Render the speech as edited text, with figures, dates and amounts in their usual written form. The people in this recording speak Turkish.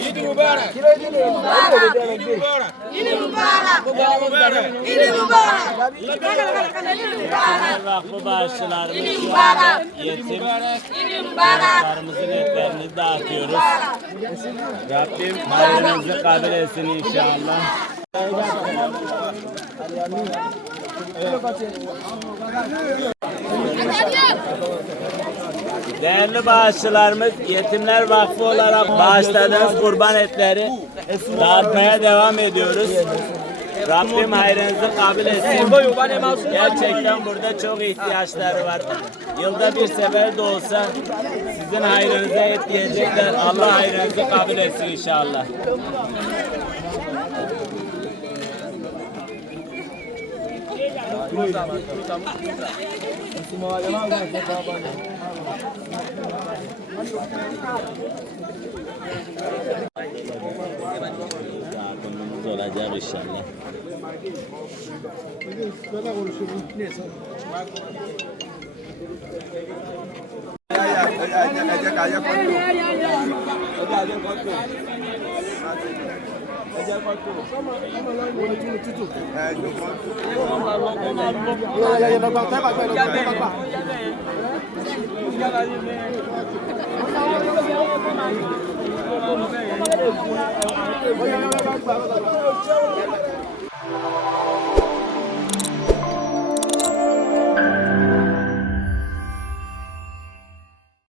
Idi Mubarak. Vakfı bağışçılarımız şu anda yetim çocuklarımızın etlerini dağıtıyoruz. Rabbim hayrınızı kabul etsin inşallah. Değerli bağışçılarımız, Yetimler Vakfı olarak bağışladığınız kurban etleri dağıtmaya devam ediyoruz. Rabbim hayrınızı kabul etsin. Gerçekten burada çok ihtiyaçları var. Yılda bir sefer de olsa sizin hayrınıza et diyecekler. Allah hayrınızı kabul etsin inşallah. Yardımımız olacak inşallah.